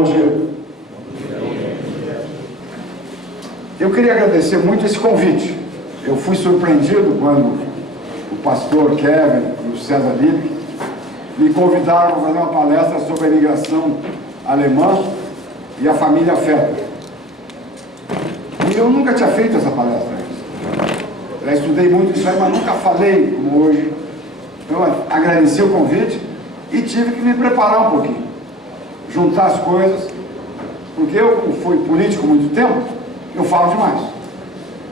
Bom dia. Eu queria agradecer muito esse convite. Eu fui surpreendido quando o pastor Kevin e o César Liebig me convidaram para fazer uma palestra sobre a imigração alemã e a família Fetter. E eu nunca tinha feito essa palestra antes. Já estudei muito isso aí, mas nunca falei como hoje. Eu agradeci o convite e tive que me preparar um pouquinho, juntar as coisas, porque eu, como fui político há muito tempo, eu falo demais.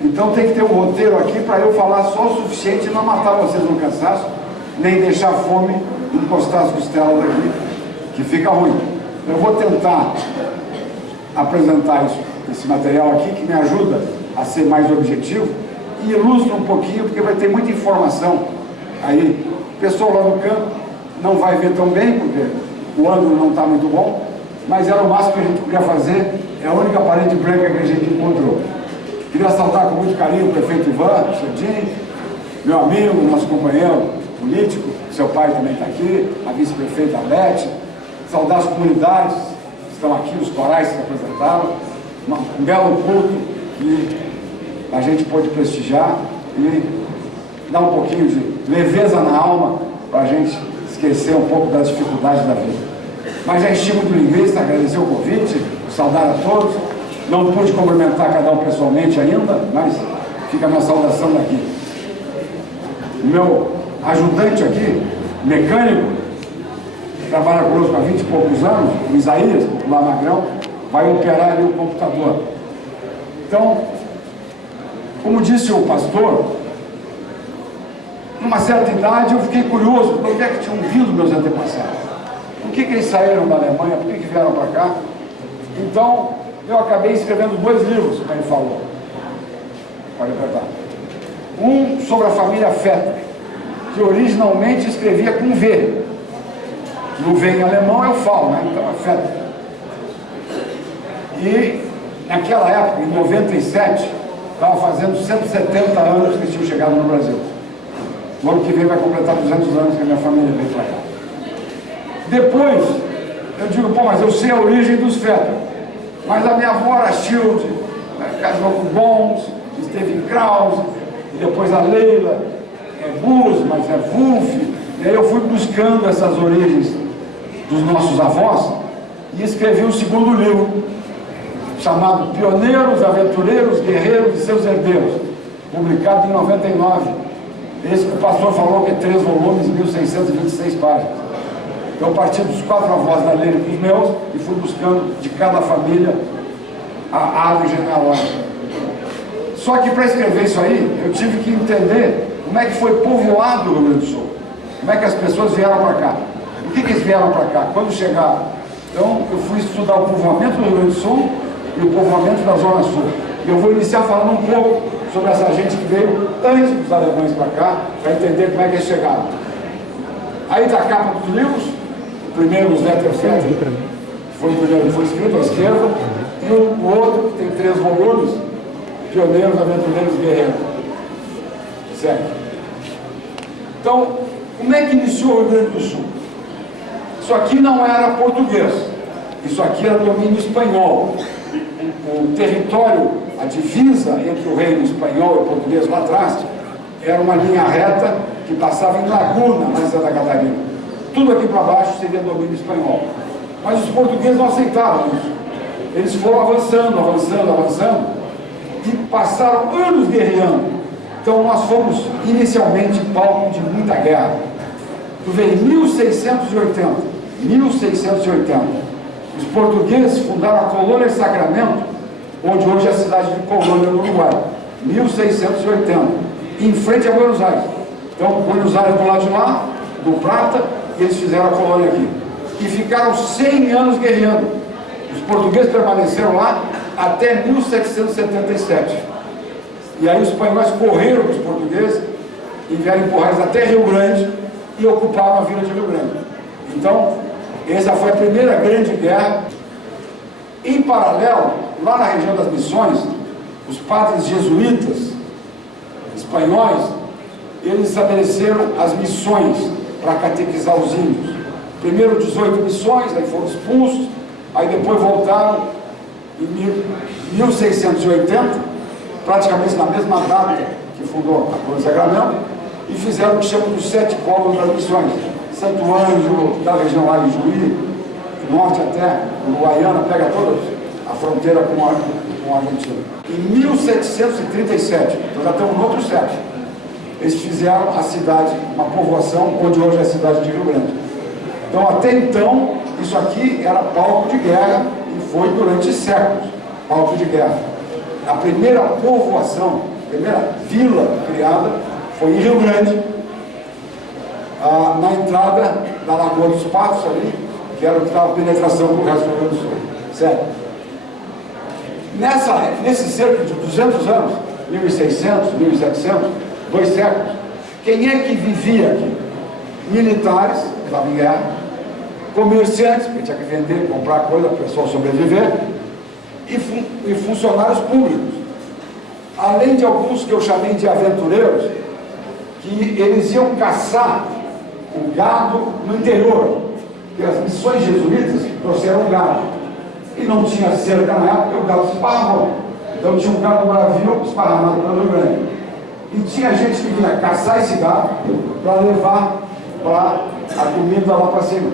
Então tem que ter um roteiro aqui para eu falar só o suficiente e não matar vocês no cansaço, nem deixar a fome encostar as costelas daqui, que fica ruim. Eu vou tentar apresentar esse material aqui, que me ajuda a ser mais objetivo, e ilustra um pouquinho, porque vai ter muita informação aí. O pessoal lá no campo não vai ver tão bem, porque o ângulo não está muito bom, mas era o máximo que a gente podia fazer, é a única parede branca que a gente encontrou. Queria saudar com muito carinho o prefeito Ivan Sardini, meu amigo, nosso companheiro político, seu pai também está aqui, a vice-prefeita Alete, saudar as comunidades que estão aqui, os corais que se apresentaram, um belo culto que a gente pôde prestigiar e dar um pouquinho de leveza na alma para a gente esquecer um pouco das dificuldades da vida. Mas já enchi muito linguiça, agradecer o convite, saudar a todos. Não pude cumprimentar cada um pessoalmente ainda, mas fica a minha saudação daqui. O meu ajudante aqui, mecânico, que trabalha conosco há 20 e poucos anos, o Isaías, popular Magrão, vai operar ali o computador. Então, como disse o pastor, numa certa idade eu fiquei curioso, por que é que tinham vindo meus antepassados? Por que eles saíram da Alemanha? Por que vieram para cá? Então, eu acabei escrevendo 2 livros, como ele falou. Pode apertar. Um sobre a família Fetter, que originalmente escrevia com V. No V em alemão é o Fall, né? Então é Fetter. E naquela época, em 97, estava fazendo 170 anos que eles tinham chegado no Brasil. No ano que vem vai completar 200 anos que a minha família veio para cá. Depois, eu digo, pô, mas eu sei a origem dos Fetter. Mas a minha avó era Schild, casou com Bons, esteve em Krause, e depois a Leila, Bus, mas é Wolf. E aí eu fui buscando essas origens dos nossos avós e escrevi o 2º livro, chamado Pioneiros, Aventureiros, Guerreiros e Seus Herdeiros, publicado em 99. Esse que o pastor falou que é 3 volumes, 1.626 páginas. Eu parti dos 4 avós da Leila com os meus e fui buscando de cada família a árvore genealógica. Só que para escrever isso aí, eu tive que entender como é que foi povoado o Rio Grande do Sul. Como é que as pessoas vieram para cá. Por que eles vieram para cá? Quando chegaram? Então, eu fui estudar o povoamento do Rio Grande do Sul e o povoamento da Zona Sul. E eu vou iniciar falando um pouco sobre essa gente que veio antes dos alemães para cá, para entender como é que eles chegaram. Aí está a capa dos livros. O primeiro, os Fetter, foi o primeiro que foi escrito à esquerda, e o outro, que tem 3 volumes, Pioneiros, Aventureiros, Guerreiros. Certo? Então, como é que iniciou o Rio Grande do Sul? Isso aqui não era português, isso aqui era domínio espanhol. O território, a divisa entre o reino espanhol e o português lá atrás, era uma linha reta que passava em Laguna, na Santa Catarina. Tudo aqui para baixo seria domínio espanhol. Mas os portugueses não aceitaram isso. Eles foram avançando, e passaram anos guerreando. Então nós fomos inicialmente palco de muita guerra. Tu vê, em 1680, os portugueses fundaram a colônia Sacramento, onde hoje é a cidade de Colônia, no Uruguai. 1680, em frente a Buenos Aires. Então, Buenos Aires do lado de lá, do Prata, e eles fizeram a colônia aqui. E ficaram 100 anos guerreando. Os portugueses permaneceram lá até 1777. E aí os espanhóis correram com os portugueses e vieram empurrar eles até Rio Grande e ocuparam a vila de Rio Grande. Então, essa foi a primeira grande guerra. Em paralelo, lá na região das Missões, os padres jesuítas espanhóis, eles estabeleceram as missões para catequizar os índios. Primeiro 18 missões, aí foram expulsos, Aí depois voltaram em 1680, praticamente na mesma data que fundou a Cruz do Sacramento, e fizeram o que chamam dos 7 polos das missões. Santo Ângelo, da região lá de Juí, do norte até Uruguaiana, pega toda a fronteira com a Argentina. Em 1737, então já estamos no outro século, eles fizeram a cidade, uma povoação onde hoje é a cidade de Rio Grande. Então, até então, isso aqui era palco de guerra e foi durante séculos palco de guerra. A primeira povoação, a primeira vila criada foi em Rio Grande, na entrada da Lagoa dos Patos ali, que era o que dava penetração para o resto do Rio Grande do Sul. Certo? Nesse cerca de 200 anos, 1600, 1700, 2 séculos, quem é que vivia aqui? Militares, que estavam em guerra, comerciantes, que tinha que vender, comprar coisa para o pessoal sobreviver, e funcionários públicos. Além de alguns que eu chamei de aventureiros, que eles iam caçar o gado no interior, porque as missões jesuítas trouxeram gado, e não tinha cerca na época, o gado se esparramou. Então tinha um gado bravio esparramado pelo Rio Grande. E tinha gente que vinha caçar esse gado para levar para a comida lá para cima,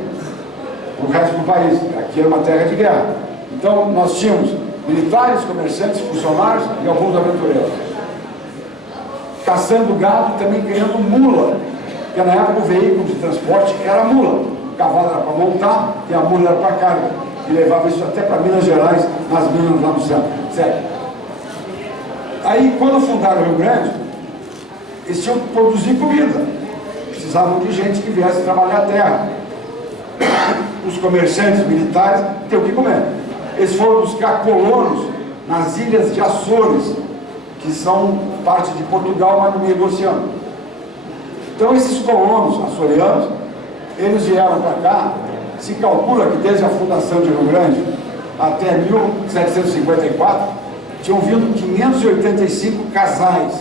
para o resto do país. Aqui era uma terra de guerra. Então nós tínhamos militares, comerciantes, funcionários e alguns aventureiros. Caçando gado, também criando mula, porque na época o veículo de transporte era a mula. O cavalo era para montar e a mula era para carga. E levava isso até para Minas Gerais, nas minas lá no centro. Certo? Aí, quando fundaram o Rio Grande, eles tinham que produzir comida. Precisavam de gente que viesse trabalhar a terra. Os comerciantes militares tinham que comer. Eles foram buscar colonos nas ilhas de Açores, que são parte de Portugal, mas no meio do oceano. Então esses colonos açorianos, eles vieram para cá. Se calcula que desde a fundação de Rio Grande até 1754 tinham vindo 585 casais,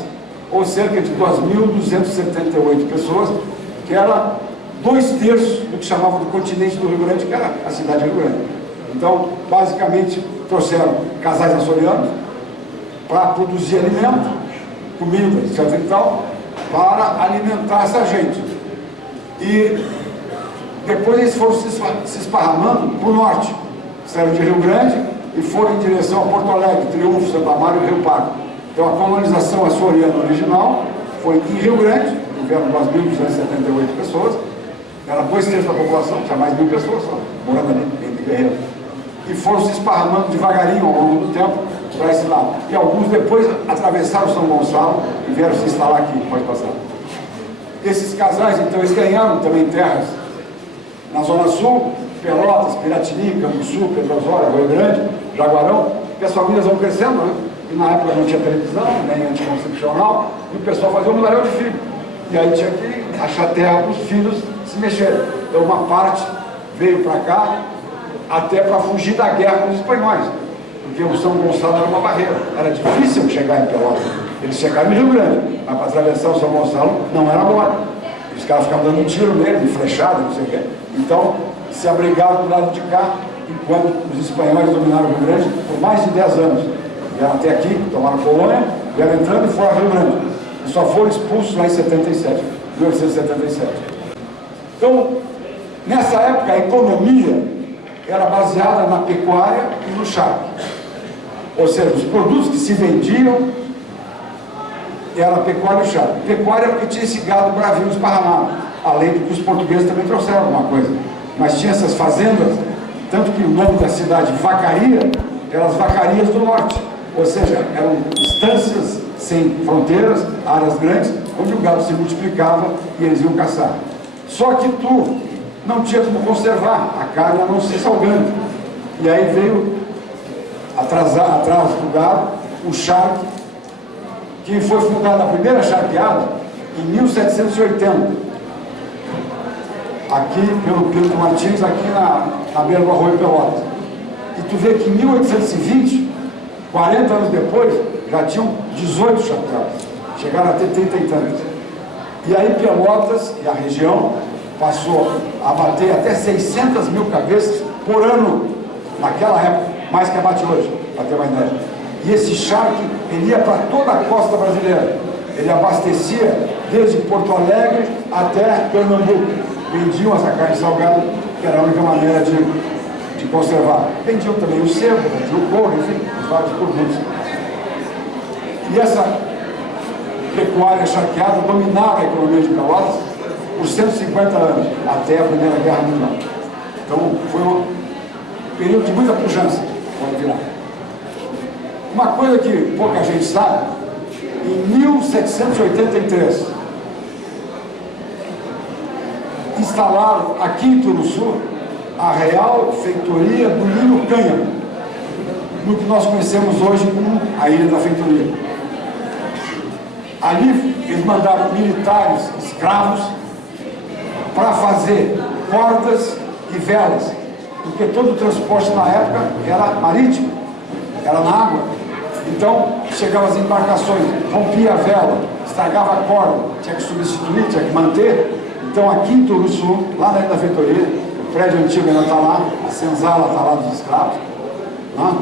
ou cerca de 2.278 pessoas, que era 2/3 do que chamavam do continente do Rio Grande, que era a cidade de Rio Grande. Então, basicamente, trouxeram casais açorianos para produzir alimento, comida, etc. e tal, para alimentar essa gente. E depois eles foram se esparramando para o norte. Saíram de Rio Grande e foram em direção a Porto Alegre, Triunfo, Santo Amaro e Rio Pardo. Então a colonização açoriana original foi em Rio Grande, tiveram 2.278 pessoas, era 2/3 da população, tinha mais 1.000 pessoas só, morando ali em Guerreiro. E foram se esparramando devagarinho ao longo do tempo para esse lado. E alguns depois atravessaram São Gonçalo e vieram se instalar aqui, pode passar. Esses casais, então, eles ganharam também terras na Zona Sul, Pelotas, Piratini, Cambuçu, Pedro Osório, Rio Grande, Jaguarão, que as famílias vão crescendo, né? E na época não tinha televisão, nem anticoncepcional, e o pessoal fazia um milharal de filhos. E aí tinha que achar terra para os filhos se mexerem. Então uma parte veio para cá, até para fugir da guerra com os espanhóis, porque o São Gonçalo era uma barreira, era difícil chegar em Pelotas. Eles chegaram em Rio Grande, mas para atravessar o São Gonçalo não era agora. Os caras ficavam dando um tiro nele, de flechada, não sei o quê. Então, se abrigaram do lado de cá, enquanto os espanhóis dominaram o Rio Grande por mais de 10 anos. Vieram até aqui, tomaram colônia, vieram entrando e foram a Rio Grande. E só foram expulsos lá em 1877. Então, nessa época, a economia era baseada na pecuária e no charque. Ou seja, os produtos que se vendiam era a pecuária e o charque. Pecuária porque tinha esse gado bravio esparramado, além de que os portugueses também trouxeram alguma coisa. Mas tinha essas fazendas, tanto que o nome da cidade, Vacaria, eram as vacarias do norte. Ou seja, eram estâncias sem fronteiras, áreas grandes, onde o gado se multiplicava e eles iam caçar. Só que tu não tinha como conservar a carne a não ser salgando. E aí veio atrás do gado o charque, que foi fundada a primeira charqueada em 1780. Aqui pelo Pedro Martins, aqui na beira do Arroio Pelotas. E tu vê que em 1820, 40 anos depois, já tinham 18 charqueadas. Chegaram a ter 30 e tantos. E aí Pelotas e a região passou a bater até 600 mil cabeças por ano naquela época, mais que abate hoje, para ter uma ideia. E esse charque, ele ia para toda a costa brasileira. Ele abastecia desde Porto Alegre até Pernambuco. Vendiam essa carne salgada, que era a única maneira de conservar. Vendiam também o sebo, vendiam o couro, enfim, os vários produtos. E essa pecuária charqueada dominava a economia de Pelotas por 150 anos, até a Primeira Guerra Mundial. Então, foi um período de muita pujança, pode virar. Uma coisa que pouca gente sabe, em 1783, instalaram aqui em Turuçu a Real Feitoria do Linho Cânhamo, no que nós conhecemos hoje como a Ilha da Feitoria. Ali eles mandaram militares, escravos, para fazer cordas e velas, porque todo o transporte na época era marítimo, era na água. Então, chegavam as embarcações, rompia a vela, estragava a corda, tinha que substituir, tinha que manter. Então, aqui em Turuçu, lá na Ilha da Feitoria, o prédio antigo ainda está lá, a senzala está lá dos escravos, né?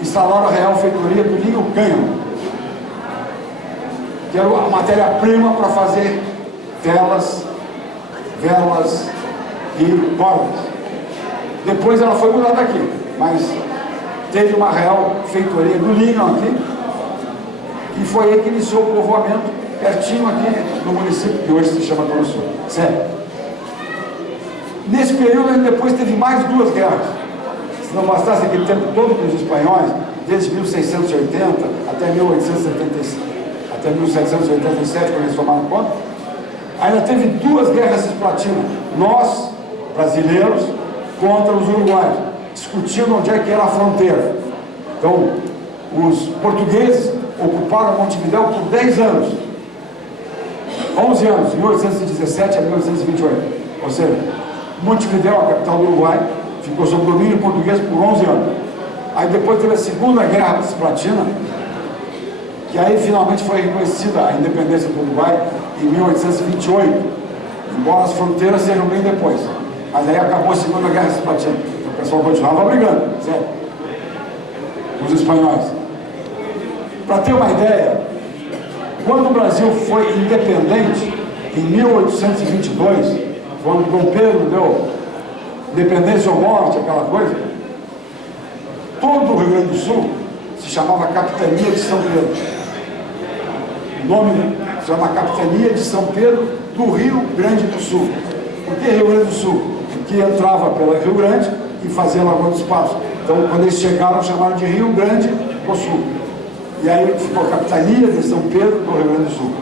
Instalaram a Real Feitoria do Linho Cânhamo, que era a matéria-prima para fazer velas e cordas. Depois ela foi mudada aqui, mas teve uma Real Feitoria do Linho aqui, e foi aí que iniciou o povoamento, pertinho aqui no município, que hoje se chama Turuçu. Sério. Nesse período, ele depois teve mais duas guerras. Se não bastasse aquele tempo todo com os espanhóis, desde 1680 até 1787, quando eles tomaram conta, ainda teve duas guerras cisplatinas. Nós, brasileiros, contra os uruguaios, discutindo onde é que era a fronteira. Então, os portugueses ocuparam Montevidéu por 10 anos. 11 anos, de 1817 a 1828. Ou seja, Montevidéu, a capital do Uruguai, ficou sob domínio português por 11 anos. Aí depois teve a Segunda Guerra Cisplatina, que aí finalmente foi reconhecida a independência do Uruguai em 1828, embora as fronteiras sejam bem depois. Mas aí acabou a Segunda Guerra Cisplatina. O pessoal continuava brigando, certo? Os espanhóis. Para ter uma ideia, quando o Brasil foi independente, em 1822, quando Dom Pedro deu independência ou morte, aquela coisa, todo o Rio Grande do Sul se chamava Capitania de São Pedro. O nome se chama Capitania de São Pedro do Rio Grande do Sul. Por que Rio Grande do Sul? Porque entrava pelo Rio Grande e fazia Lagoa dos Patos. Então, quando eles chegaram, chamaram de Rio Grande do Sul. E aí ficou a Capitania de São Pedro do Rio Grande do Sul.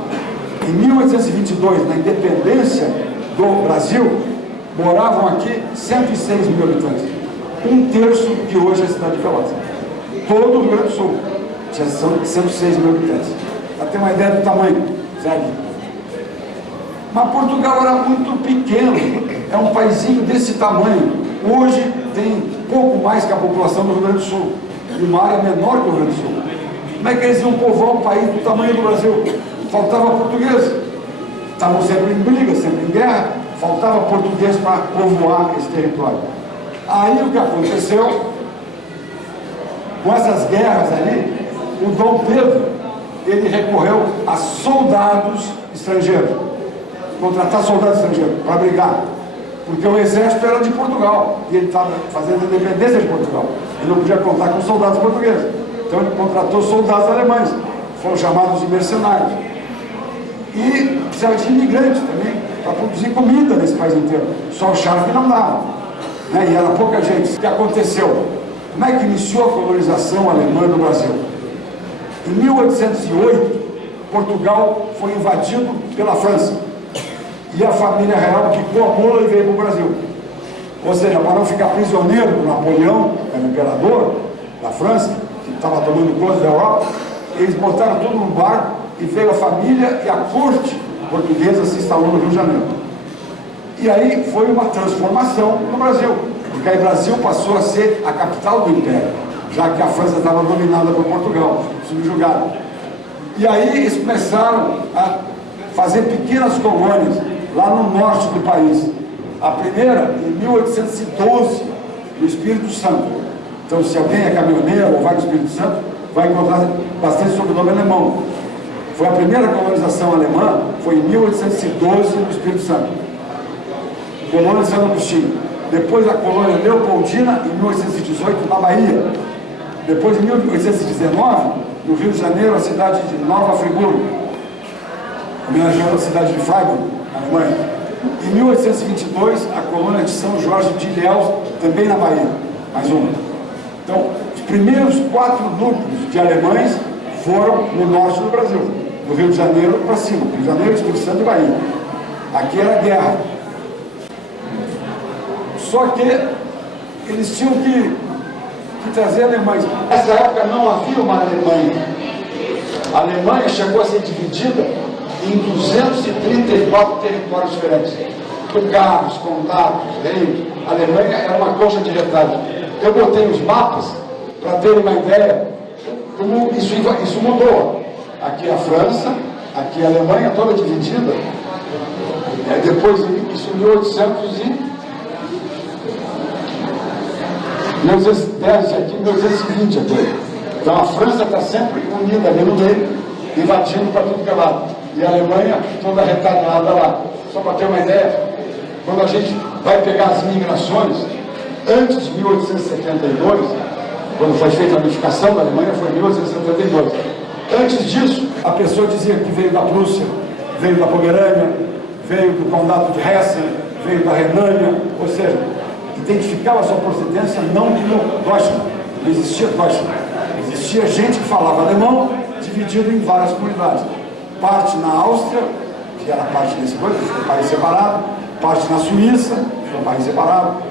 Em 1822, na independência do Brasil, moravam aqui 106 mil habitantes. Um terço que hoje é a cidade de Pelotas. Todo o Rio Grande do Sul tinha 106 mil habitantes. Para ter uma ideia do tamanho, segue. Mas Portugal era muito pequeno, é um paizinho desse tamanho. Hoje tem pouco mais que a população do Rio Grande do Sul, e uma área menor que o Rio Grande do Sul. Como é que eles iam povoar um país do tamanho do Brasil? Faltava português. Estavam sempre em briga, sempre em guerra, faltava português para povoar esse território. Aí o que aconteceu, com essas guerras ali, o Dom Pedro, ele recorreu a soldados estrangeiros, contratar soldados estrangeiros para brigar, porque o exército era de Portugal, e ele estava fazendo a independência de Portugal, ele não podia contar com soldados portugueses, então ele contratou soldados alemães, foram chamados de mercenários, e precisava de imigrante também, para produzir comida nesse país inteiro, só o charque não dava, né? E era pouca gente. O que aconteceu? Como é que iniciou a colonização alemã no Brasil? Em 1808, Portugal foi invadido pela França. E a família real picou a mula e veio para o Brasil. Ou seja, para não ficar prisioneiro do Napoleão, que era o imperador da França, que estava tomando conta da Europa, eles botaram tudo no barco e veio a família e a corte portuguesa se instalou no Rio de Janeiro. E aí foi uma transformação no Brasil, porque aí o Brasil passou a ser a capital do Império, já que a França estava dominada por Portugal, subjugada. E aí eles começaram a fazer pequenas colônias lá no norte do país. A primeira, em 1812, no Espírito Santo. Então, se alguém é caminhoneiro ou vai no Espírito Santo, vai encontrar bastante sobrenome alemão. Foi a primeira colonização alemã, foi em 1812 no Espírito Santo. Colônia de Santo Agostinho. Depois a colônia Leopoldina, em 1818, na Bahia. Depois, em 1819, no Rio de Janeiro, a cidade de Nova Friburgo, homenageando a cidade de Freiburg, na Alemanha. Em 1822, a colônia de São Jorge de Ilhéus, também na Bahia. Mais uma. Então, os primeiros 4 núcleos de alemães foram no norte do Brasil, do Rio de Janeiro para cima, Rio de Janeiro, Espírito Santo e Bahia. Aqui era guerra. Só que eles tinham que trazer alemães. Nessa época não havia uma Alemanha. A Alemanha chegou a ser dividida em 234 territórios diferentes. Ducados, condados, reinos. A Alemanha era uma coxa de retalhos. Eu botei os mapas para terem uma ideia como isso mudou. Aqui a França, aqui a Alemanha, toda dividida. Depois, isso em 1810, aqui em 1820 aqui. Então a França está sempre unida ali no meio, invadindo para tudo que é lado. E a Alemanha toda retalhada lá. Só para ter uma ideia, quando a gente vai pegar as migrações, antes de 1872, quando foi feita a unificação da Alemanha, foi em 1872. Antes disso, a pessoa dizia que veio da Prússia, veio da Pomerânia, veio do Condado de Hessen, veio da Renânia, ou seja, identificava a sua procedência não como Deutschland, não existia Deutschland, existia gente que falava alemão, dividido em várias comunidades, parte na Áustria, que era parte desse país separado, parte na Suíça, que foi um país separado,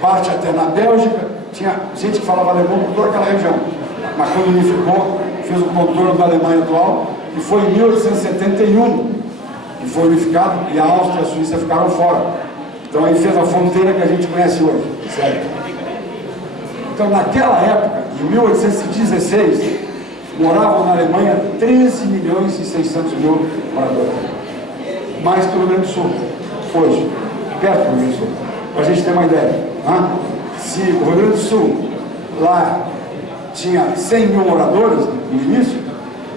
parte até na Bélgica, tinha gente que falava alemão por toda aquela região, mas quando unificou, fez o contorno da Alemanha atual, e foi em 1871 que foi unificado, e a Áustria e a Suíça ficaram fora. Então aí fez a fronteira que a gente conhece hoje, certo? Então naquela época, em 1816, moravam na Alemanha 13 milhões e 600 mil moradores. Mais que o Rio Grande do Sul, hoje, perto do Rio Grande do Sul. Para a gente ter uma ideia. Se o Rio Grande do Sul, lá, tinha 100 mil moradores no início,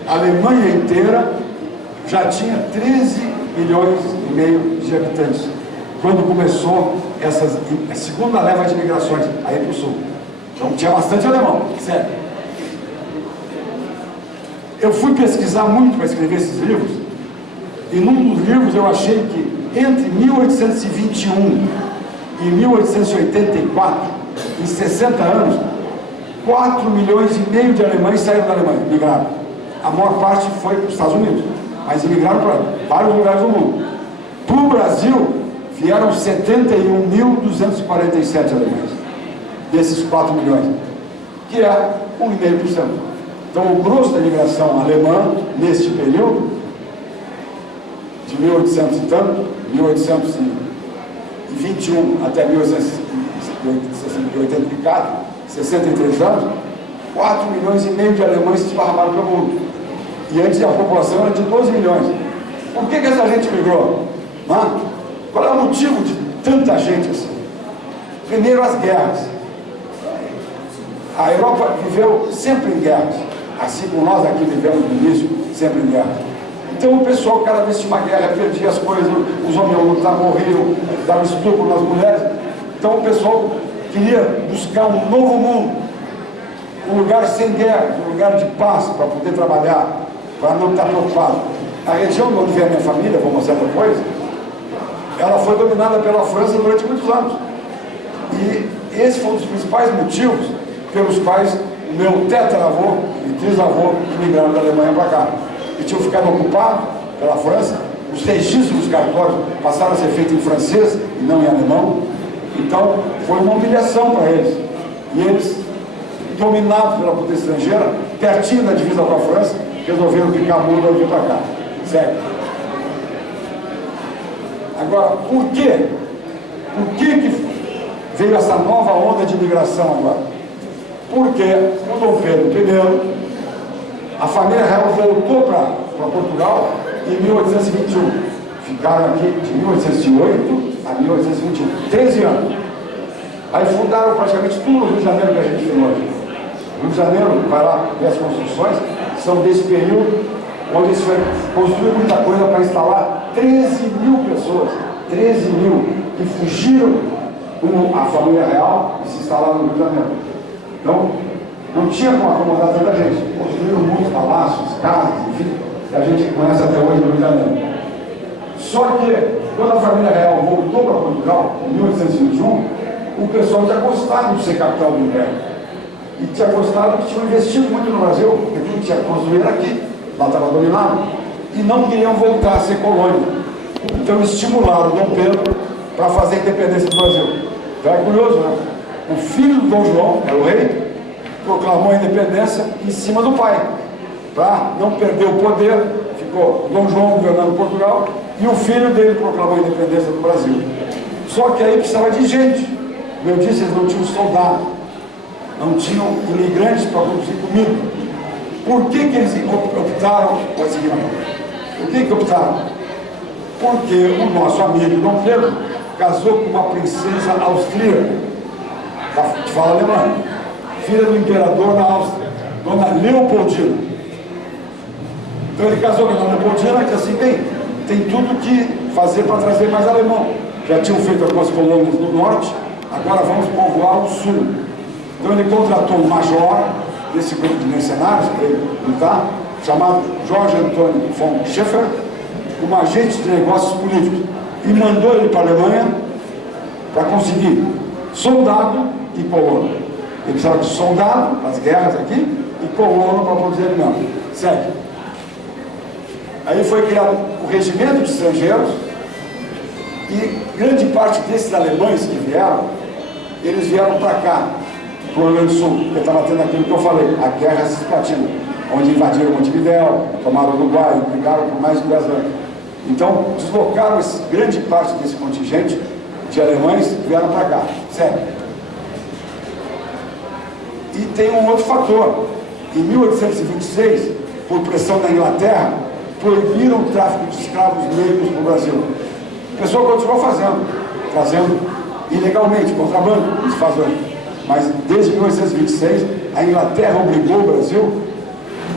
a Alemanha inteira já tinha 13 milhões e meio de habitantes. Quando começou a segunda leva de migrações aí para o sul. Então tinha bastante alemão, sério. Eu fui pesquisar muito para escrever esses livros, e num dos livros eu achei que entre 1821 e 1884, em 60 anos, 4 milhões e meio de alemães saíram da Alemanha, migraram. A maior parte foi para os Estados Unidos, mas migraram para vários lugares do mundo. Para o Brasil, vieram 71.247 alemães, desses 4 milhões, que é 1,5%. Então, o grosso da imigração alemã, neste período, de 1800 e tanto, 1821 até 1884, 63 anos, 4 milhões e meio de alemães se esparramaram pelo mundo. E antes a população era de 12 milhões. Por que essa gente migrou? Qual é o motivo de tanta gente assim? Primeiro, as guerras. A Europa viveu sempre em guerras, assim como nós aqui vivemos no início, sempre em guerra. Então o pessoal, cada vez que tinha uma guerra, perdia as coisas, os homens morriam, davam estupro nas mulheres. Então o pessoal queria buscar um novo mundo, um lugar sem guerra, um lugar de paz, para poder trabalhar, para não estar preocupado. A região onde vem a minha família, vou mostrar depois, ela foi dominada pela França durante muitos anos. E esse foi um dos principais motivos pelos quais o meu tetaravô e trisavô migraram da Alemanha para cá. E tinham ficado ocupados pela França, os registros dos cartórios passaram a ser feitos em francês e não em alemão. Então foi uma humilhação para eles. E eles, dominados pela potência estrangeira, pertinho da divisa com a França, resolveram picar a mula e vir para cá. Certo? Agora, por quê? Por que veio essa nova onda de imigração agora? Porque o Dom Pedro I, a família real voltou para Portugal em 1821. Ficaram aqui de 1808 a 1821, 13 anos. Aí fundaram praticamente tudo no Rio de Janeiro que a gente tem hoje. O Rio de Janeiro, vai lá ver as construções, são desse período, onde eles construíram muita coisa para instalar 13 mil pessoas, 13 mil, que fugiram com a família real e se instalaram no Rio de Janeiro. Então, não tinha como acomodar tanta gente. Construíram muitos palácios, casas, enfim, que a gente conhece até hoje no Rio de Janeiro. Só que, quando a família real voltou para Portugal, em 1821, o pessoal tinha gostado de ser capital do Império. E tinha gostado que tinham investido muito no Brasil, porque tudo tinha construído aqui, lá estava dominado, e não queriam voltar a ser colônia. Então estimularam Dom Pedro para fazer a independência do Brasil. Então é curioso, né? O filho do Dom João, era o rei, proclamou a independência em cima do pai, para não perder o poder. Ficou Dom João governando Portugal e o filho dele proclamou a independência do Brasil. Só que aí precisava de gente. Como eu disse, eles não tinham soldado, não tinham imigrantes para produzir comida. Por que eles optaram por seguir? Por que optaram? Porque o nosso amigo Dom Pedro casou com uma princesa austríaca, que fala alemã, filha do imperador da Áustria, Dona Leopoldina. Então ele casou com a Dona Leopoldina e disse assim, bem, tem tudo que fazer para trazer mais alemão. Já tinham feito algumas colônias no norte, agora vamos povoar o sul. Então ele contratou um major desse grupo de mercenários para ele lutar, chamado Jorge Antônio von Schäfer, um agente de negócios políticos, e mandou ele para a Alemanha para conseguir soldado e colono. Ele precisava de soldado para as guerras aqui e colono para produzir alimento. Segue. Aí foi criado o regimento de estrangeiros e grande parte desses alemães que vieram, eles vieram para cá, para o Rio Grande do Sul, porque estava tendo aquilo que eu falei, a Guerra Cisplatina, onde invadiram Montevidéu, tomaram o Uruguai, brigaram por mais de 10 anos. Então, deslocaram grande parte desse contingente de alemães que vieram para cá. Sério. E tem um outro fator. Em 1826, por pressão da Inglaterra, proibiram o tráfico de escravos negros para o Brasil. O pessoal continuou trazendo ilegalmente, contrabando, desfazendo. Mas desde 1826, a Inglaterra obrigou o Brasil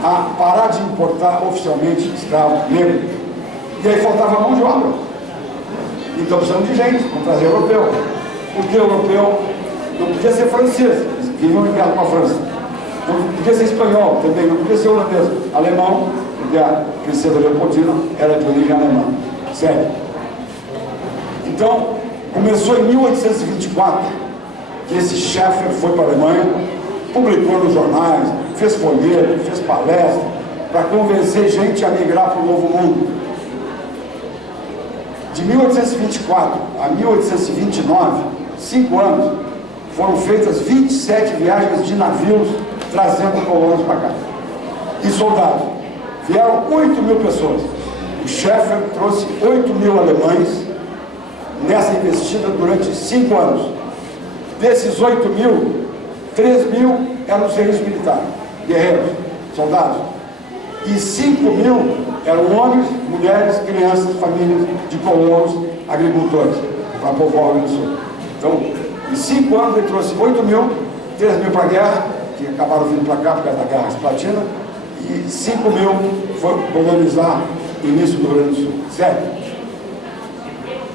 a parar de importar oficialmente escravo negro. E aí faltava mão de obra. Então precisamos de gente, vamos trazer europeu. Porque o europeu não podia ser francês, eles queriam enviar para a França. Não podia ser espanhol também, não podia ser holandês. Alemão, porque a princesa Leopoldina era de origem alemã. Sério. Então, começou em 1824, que esse Schäfer foi para a Alemanha, publicou nos jornais, fez folheto, fez palestra, para convencer gente a migrar para o Novo Mundo. De 1824 a 1829, 5 anos, foram feitas 27 viagens de navios trazendo colonos para cá. E soldados. Vieram 8 mil pessoas. O Schäfer trouxe 8 mil alemães nessa investida durante 5 anos. Desses 8 mil, 3 mil eram do serviço militar, guerreiros, soldados. E 5 mil eram homens, mulheres, crianças, famílias de colonos, agricultores, para povoar o Rio Grande do Sul. Então, em 5 anos ele trouxe 8 mil, 3 mil para a guerra, que acabaram vindo para cá por causa da Guerra Cisplatina, e 5 mil foram colonizar o início do Rio Grande do Sul. Certo?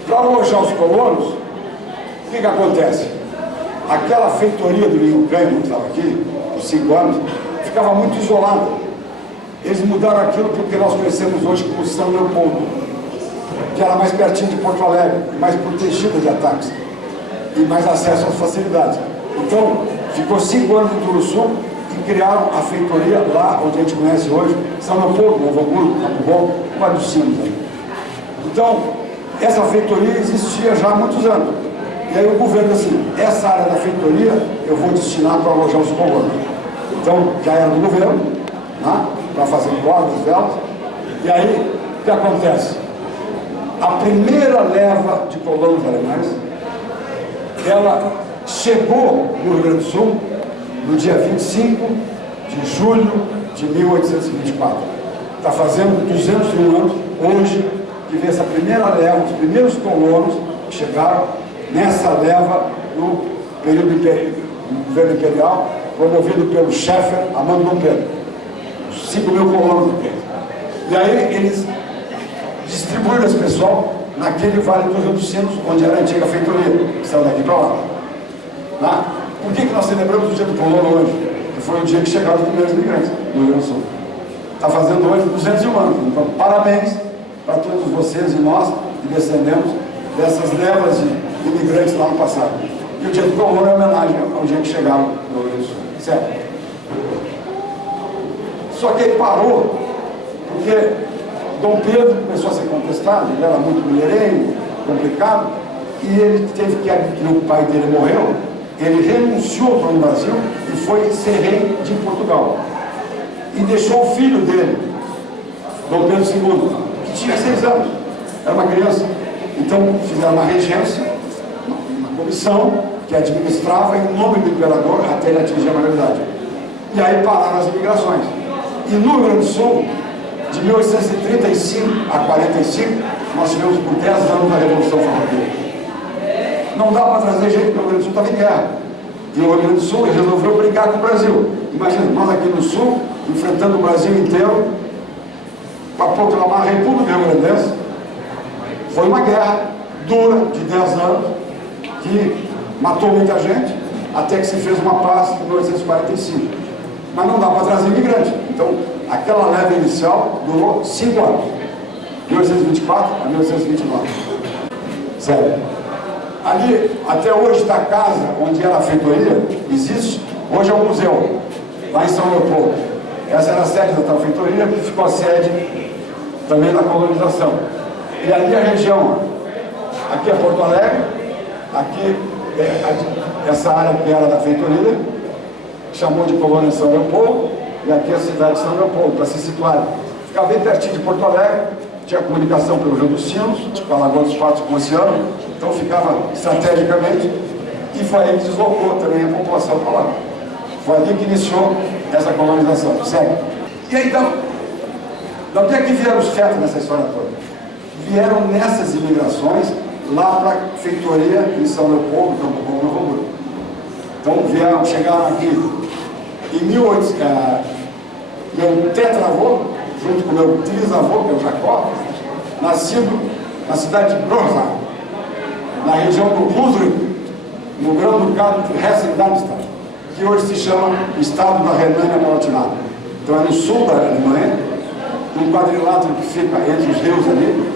Para alojar os colonos, o que acontece? Aquela feitoria do Linho Canho, que estava aqui, por 5 anos, ficava muito isolada. Eles mudaram aquilo porque nós conhecemos hoje como São Leopoldo, que era mais pertinho de Porto Alegre, mais protegida de ataques e mais acesso às facilidades. Então, ficou 5 anos em Turuçu e criaram a feitoria lá onde a gente conhece hoje, São Leopoldo, Novo Hamburgo, Campo Bom, Patrocínios. Então, essa feitoria existia já há muitos anos. E aí o governo disse assim, essa área da feitoria eu vou destinar para alojar os colonos. Então, já era do governo, né? Para fazer cordas, velas. E aí, o que acontece? A primeira leva de colonos alemães, ela chegou no Rio Grande do Sul no dia 25 de julho de 1824. Está fazendo 201 anos, hoje, que vem essa primeira leva, os primeiros colonos que chegaram nessa leva no período do governo imperial, promovido pelo Schaeffer, a mando Dom Pedro. 5.000 colonos aqui. E aí eles distribuíram esse pessoal naquele vale do Rio dos Sinos, onde era a antiga feitoria, que saiu daqui para lá. Tá? Por que nós celebramos o dia do colono hoje? Que foi o dia que chegaram os primeiros imigrantes do Rio Grande do Sul. Está fazendo hoje 201 anos. Então, parabéns para todos vocês e nós que descendemos dessas levas de imigrantes lá no passado. E o dia do colono é homenagem ao dia que chegaram no Rio Grande do Sul. Certo? Só que ele parou porque Dom Pedro começou a ser contestado, ele era muito mulherengo, complicado, e ele teve que, o pai dele morreu, ele renunciou para o Brasil e foi ser rei de Portugal. E deixou o filho dele, Dom Pedro II, que tinha 6 anos, era uma criança. Então fizeram uma regência, uma comissão que administrava em nome do imperador até ele atingir a maioridade. E aí pararam as imigrações. E no Rio Grande do Sul, de 1835 a 45, nós tivemos por 10 anos a Revolução Farroupilha. Não dá para trazer gente, porque o Rio Grande do Sul estava em guerra. E o Rio Grande do Sul resolveu brigar com o Brasil. Imagina, nós aqui no Sul, enfrentando o Brasil inteiro, para proclamar a República Rio Grandense. Foi uma guerra dura, de 10 anos, que matou muita gente, até que se fez uma paz em 1845. Mas não dá para trazer imigrante. Então, aquela leva inicial durou 5 anos, 1824 a 1829. Sério. Ali, até hoje, está a casa onde era a feitoria, existe, hoje é um museu, lá em São Leopoldo. Essa era a sede da tal feitoria, que ficou a sede também da colonização. E ali a região, aqui é Porto Alegre, aqui é essa área que era da feitoria, chamou de colônia São Leopoldo, e aqui é a cidade de São Leopoldo, para se situar. Ficava bem pertinho de Porto Alegre, tinha comunicação pelo Rio dos Sinos, com a Lagoa dos Patos com o oceano, então ficava estrategicamente, e foi aí que deslocou também a população para lá. Foi ali que iniciou essa colonização. Segue. E aí, então, de onde é que vieram os fetos nessa história toda? Vieram nessas imigrações lá para a feitoria em São Leopoldo, Campo Bom, Novo Hamburgo. Então chegaram aqui em 1800, meu tetravô, junto com meu trisavô, que é o Jacó, nascido na cidade de Groza, na região do Hunsrück, no Grão-Ducado de Hessen-Darmstadt, que hoje se chama Estado da Renânia-Palatinado. Então é no sul da Alemanha, num quadrilátero que fica entre os rios ali,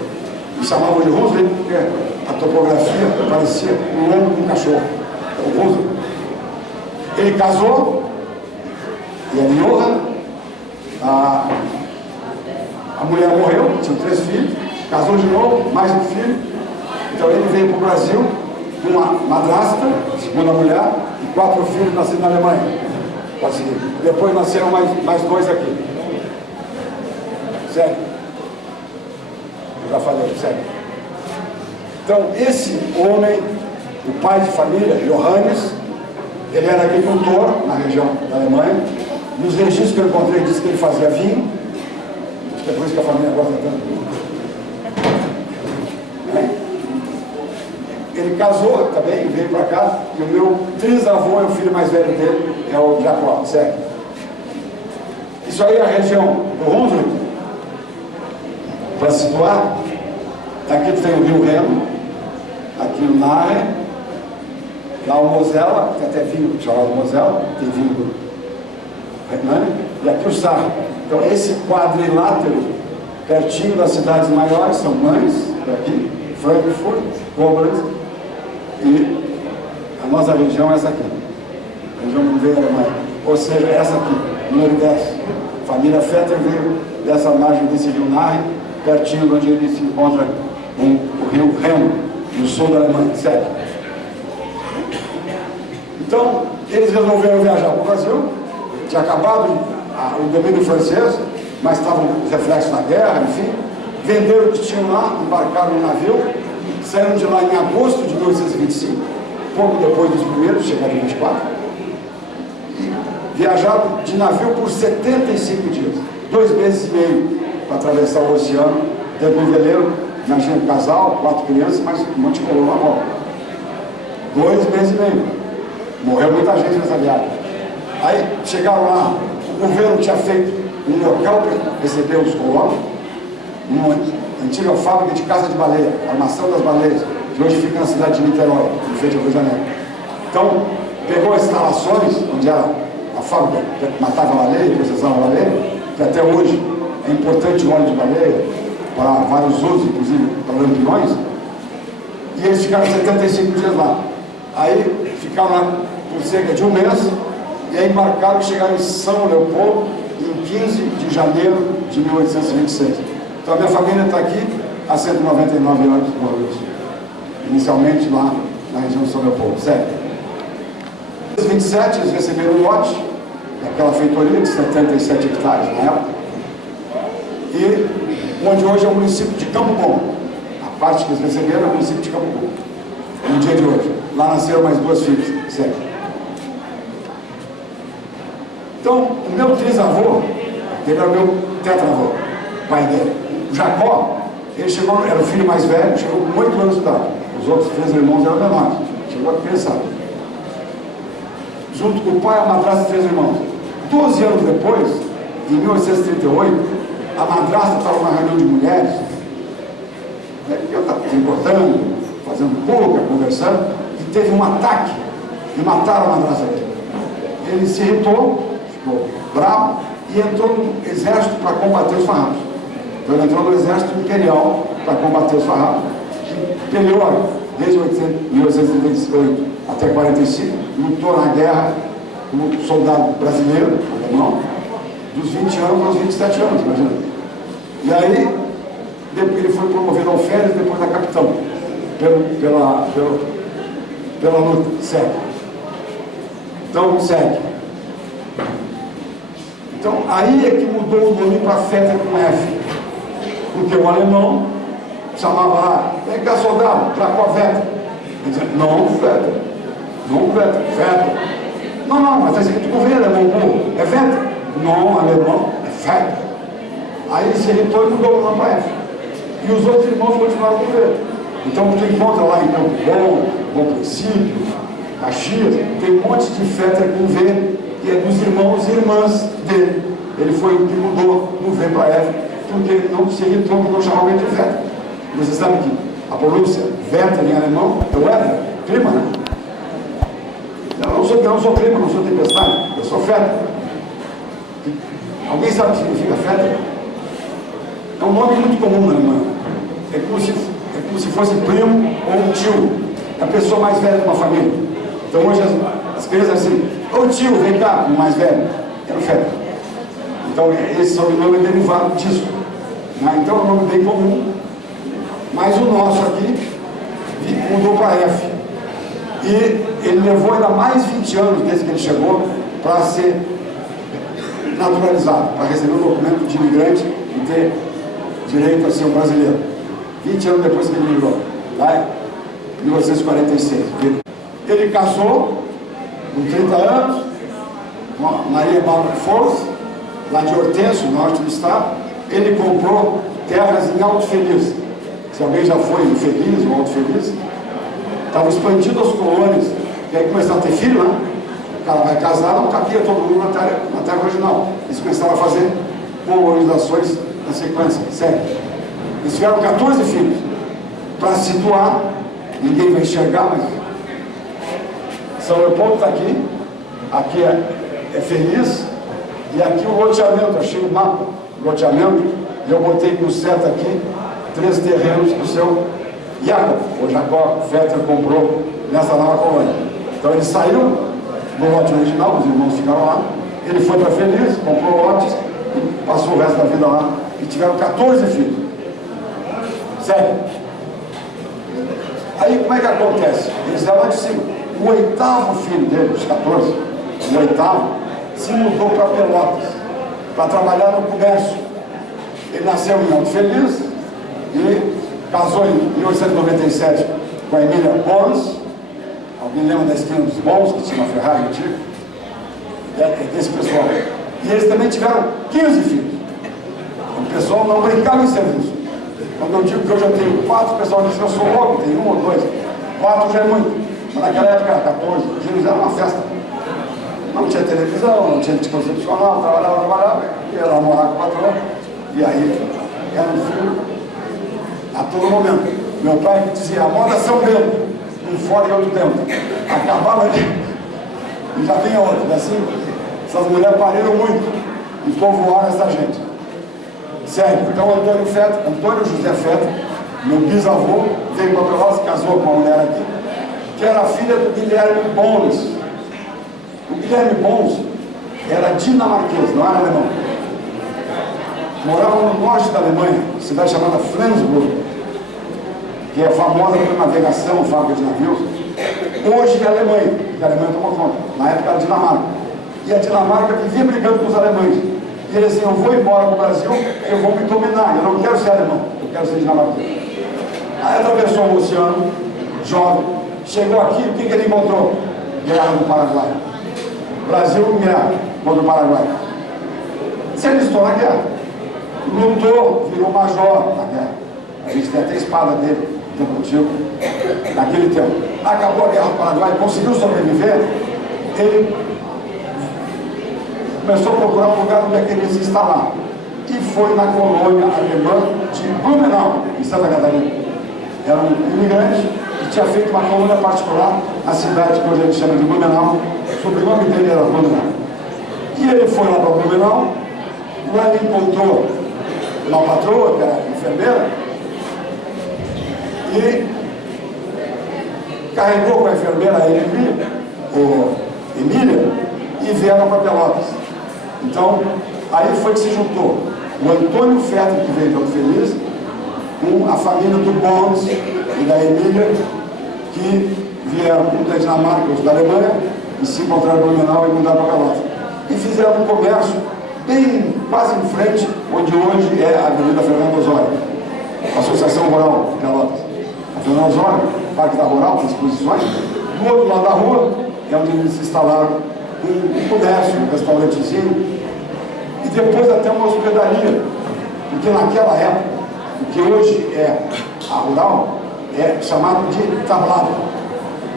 e chamavam de Hunsrück, porque a topografia parecia um lombo de um cachorro. Então, Hunsrück. Ele casou, e a Johann, a mulher morreu, tinha 3 filhos, casou de novo, mais um filho. Então ele veio para o Brasil com uma madrasta, segunda mulher, e 4 filhos nascidos na Alemanha. Pode seguir. Depois nasceram mais 2 aqui. Sério? Eu já falei, sério. Então esse homem, o pai de família, Johannes, ele era agricultor na região da Alemanha. Nos registros que eu encontrei, disse que ele fazia vinho. Acho que é por isso que a família gosta tanto. Ele casou também, veio para cá. E o meu trisavô é o filho mais velho dele, é o Jacó, certo? Isso aí é a região do Hunsrück. Para situar, aqui tem o rio Reno, aqui o Nahe, lá o Mosela, tem até vinho chamado Mosela, tem vinho do Hernani, e aqui o Saar. Então esse quadrilátero, pertinho das cidades maiores, são Mainz, aqui, Frankfurt, Koblenz, e a nossa região é essa aqui, a região que veio da Alemanha, ou seja, essa aqui, número 10. A família Vetter veio dessa margem desse rio Nahe, pertinho de onde ele se encontra o rio Reno, no sul da Alemanha, certo? Então, eles resolveram viajar para o Brasil, tinha acabado o domínio francês, mas estavam reflexos da guerra, enfim, venderam o que tinham lá, embarcaram no navio, saíram de lá em agosto de 1825, pouco depois dos primeiros, chegaram em 24, e viajaram de navio por 75 dias, 2 meses e meio para atravessar o oceano, dentro do veleiro, imagina um casal, 4 crianças, mas um monte de colono na volta. 2 meses e meio. Morreu muita gente nessa viagem. Aí chegaram lá, o governo tinha feito um local para receber os colonos, uma antiga fábrica de caça de baleia, armação das baleias, que hoje fica na cidade de Niterói, no frente ao Rio de Janeiro. Então, pegou as instalações, onde era a fábrica que matava baleia, processava baleia, que até hoje é importante o óleo de baleia, para vários usos, inclusive para lampiões, e eles ficaram 75 dias lá. Aí ficaram lá por cerca de um mês, e aí embarcaram e chegaram em São Leopoldo em 15 de janeiro de 1826. Então a minha família está aqui há 199 anos, inicialmente lá na região de São Leopoldo, certo? Em 1927 eles receberam um lote, daquela feitoria de 77 hectares na época, e onde hoje é o município de Campo Bom. A parte que eles receberam é o município de Campo Bom, no dia de hoje. Lá nasceram mais duas filhas, certo? Então, o meu trisavô, ele era o meu tetravô, pai dele. O Jacó, ele chegou, era o filho mais velho, chegou com 8 anos de idade. Os outros 3 irmãos eram menores, chegou a criançada. Junto com o pai, a madrasta e 3 irmãos. 12 anos depois, em 1838, a madrasta estava numa reunião de mulheres, eu estava se importando, fazendo pública, conversando, e teve um ataque, e mataram a madrasta dele. Ele se irritou, ficou bravo, e entrou no exército para combater os farrapos. Então ele entrou no exército imperial para combater os farrapos, e peleou desde 1838 até 45, lutou na guerra como soldado brasileiro, alemão, dos 20 anos aos 27 anos, imagina. E aí, ele foi promovido ao alferes, depois a capitão, pela luta, segue. Então, segue. Então, aí é que mudou o nome para Vetter com F, porque o alemão chamava lá, vem cá soldado, para qual Vetter? Ele dizia, não, Vetter, não Vetter, Vetter. Não, mas está escrito com V, alemão burro, é Vetter. Não, alemão, é Vetter. Aí ele se irritou e mudou o nome para F. E os outros irmãos continuaram com V. Então, tu encontra lá em Campo Bom, Bom Princípio, Caxias, tem um monte de Vetter com V, que é dos irmãos e irmãs dele. Ele foi o que mudou no V para F, porque ele não se irritou, porque não chamava ele de Vetter. Você sabe que a pronúncia Vetter em alemão é Wetter, clima, né? Eu não sou clima, não sou tempestade, eu sou Vetter. Alguém sabe o que significa Vetter? É um nome muito comum na Alemanha. É como se fosse primo ou um tio. É a pessoa mais velha de uma família. Então hoje as crianças assim, ô tio, vem cá, o mais velho. Era o Vetter. Então esse sobrenome é derivado disso. Né? Então é um nome bem comum. Mas o nosso aqui mudou para F. E ele levou ainda mais 20 anos desde que ele chegou para ser naturalizado, para receber um documento de imigrante e ter direito a ser um brasileiro. 20 anos depois que ele migrou, tá? Em 1946. Ele casou com 30 anos com a Maria Bárbara Force, lá de Hortêncio, norte do estado. Ele comprou terras em Alto Feliz. Se alguém já foi em Feliz ou Alto Feliz, estavam expandindo as colônias, e aí começaram a ter filho, né? O cara vai casar, não cabia todo mundo na terra original. Eles começaram a fazer colonizações na sequência, sério. Eles tiveram 14 filhos. Para situar, ninguém vai enxergar, mas São Leopoldo está aqui é Feliz, e aqui o loteamento, achei o mapa, loteamento, e eu botei com seta aqui 3 terrenos do seu Jacob, o Jacó Vetter comprou nessa nova colônia. Então ele saiu do lote original, os irmãos ficaram lá, ele foi para Feliz, comprou lotes e passou o resto da vida lá, e tiveram 14 filhos. Sério. Aí como é que acontece? Eles deram de cima. O 8º filho dele, os 14, o 8º, se mudou para Pelotas, para trabalhar no comércio. Ele nasceu em Alto Feliz e casou em 1897 com a Emília Bons. Alguém lembra da esquina dos Bons, que tinha uma Ferrari antiga? É desse pessoal. E eles também tiveram 15 filhos. O pessoal não brincava em serviço. Quando eu digo que eu já tenho 4, o pessoal diz que eu sou louco, tem 1 ou 2. 4 já é muito. Mas naquela época, 14 quilos era uma festa. Não tinha televisão, não tinha anticoncepcional, trabalhava, ia lá morar com o patrão. E aí, era um frio a todo momento. Meu pai dizia, a moda é São Bento, um fora e outro dentro. Acabava ali e já vinha outro. Assim, essas mulheres pariram muito e povoaram essa gente. Sério, então Antônio José Feta, meu bisavô, veio para Pelotas, casou com uma mulher aqui, que era filha do Guilherme Bons. O Guilherme Bons era dinamarquês, não era alemão. Morava no norte da Alemanha, cidade chamada Flensburg, que é famosa por navegação, fábrica de navios. Hoje é a Alemanha, porque a Alemanha tomou conta. Na época era a Dinamarca. E a Dinamarca vivia brigando com os alemães. E ele disse, eu vou embora para o Brasil, eu vou me dominar, eu não quero ser alemão, eu quero ser dinamarquês. Aí atravessou o oceano, jovem, chegou aqui, o que ele encontrou? Guerra no Paraguai. Brasil em guerra contra o Paraguai. Se alistou na guerra. Lutou, virou major na guerra. A gente tem até a espada dele, contigo, naquele tempo. Acabou a guerra do Paraguai, conseguiu sobreviver, ele começou a procurar um lugar onde ele queria se instalar. E foi na colônia alemã de Blumenau, em Santa Catarina. Era um imigrante que tinha feito uma colônia particular na cidade que hoje a gente chama de Blumenau. O sobrenome dele era Blumenau. E ele foi lá para Blumenau, lá ele encontrou uma patroa, que era enfermeira, e carregou com a enfermeira a Emília, e vieram para Pelotas. Então, aí foi que se juntou o Antônio Feta, que veio de Alto Feliz, com a família do Bons e da Emília, que vieram da Dinamarca, os da Alemanha, e se encontraram no Blumenau e mudaram para Pelotas. E fizeram um comércio bem, quase em frente, onde hoje é a Avenida Fernando Osório, a Associação Rural de Pelotas. A Fernando Osório, Parque da Rural, com exposições. Do outro lado da rua é onde eles se instalaram um comércio, um restaurantezinho, e depois até uma hospedaria, porque naquela época, o que hoje é a rural, é chamado de tablado.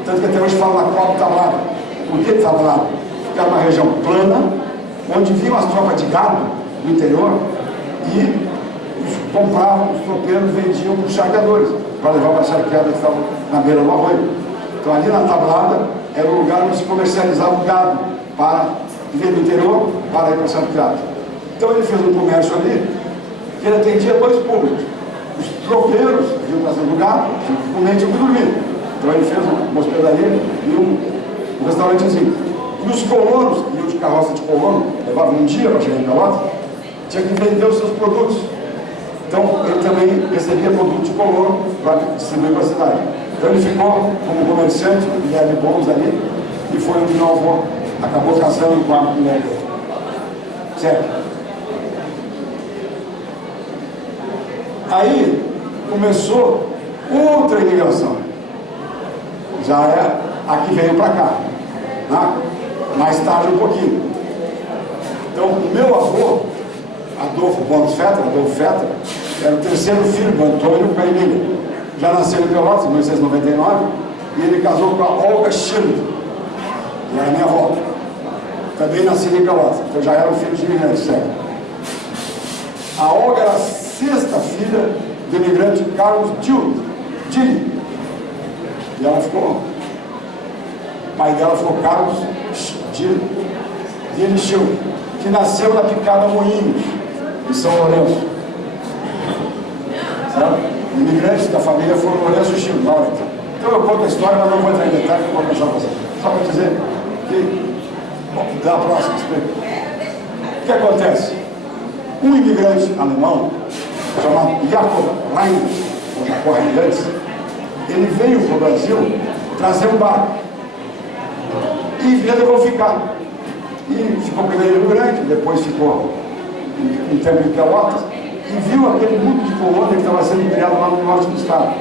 Tanto que até hoje fala na Copa Tablado. Por que tablado? Porque era uma região plana, onde vinham as tropas de gado do interior e compravam, os tropeiros vendiam para os charqueadores, para levar para a charqueada que estava na beira do arroio. Então ali na tablada era o lugar onde se comercializava o gado para vir do interior para ir para a charqueada. Então ele fez um comércio ali que ele atendia dois públicos. Os tropeiros vinham trazendo o gado, comer e dormir. Então ele fez uma hospedaria e um restaurantezinho. E os colonos, iam de carroça de colono, levavam um dia para chegar em Pelotas, tinha que vender os seus produtos. Então ele também recebia produtos de colono para distribuir para a cidade. Então ele ficou como comerciante, Guilherme Bons ali, e foi onde meu avô acabou casando com a mulher dele. Certo? Aí começou outra imigração. Já é a que veio para cá, né? Mais tarde um pouquinho. Então o meu avô, Adolfo Bons Feta, era o terceiro filho do Antônio com a Emília. Já nasceu em Pelotas, em 1999, e ele casou com a Olga Schild, que era minha avó. Também nascida em Pelotas, então já era um filho de imigrante, certo? A Olga era a sexta filha do imigrante Carlos Dili. E ela ficou, o pai dela ficou Carlos Dili Schild, que nasceu na Picada Moinhos, em São Lourenço. Certo? Imigrantes da família foram Lourenço e Chico. Então eu conto a história, mas não vou entrar em detalhe, que eu vou deixar para você. Só para dizer que, bom, dá a próxima, explica. O que acontece? Um imigrante alemão, chamado Jacob Heinrich, ou Jacob Heinrich, ele veio para o Brasil trazer um barco. E resolveu ficar. E ficou primeiro imigrante, depois ficou um tempo em Pelotas, e viu aquele mundo de colônia que estava sendo criado lá no norte do estado.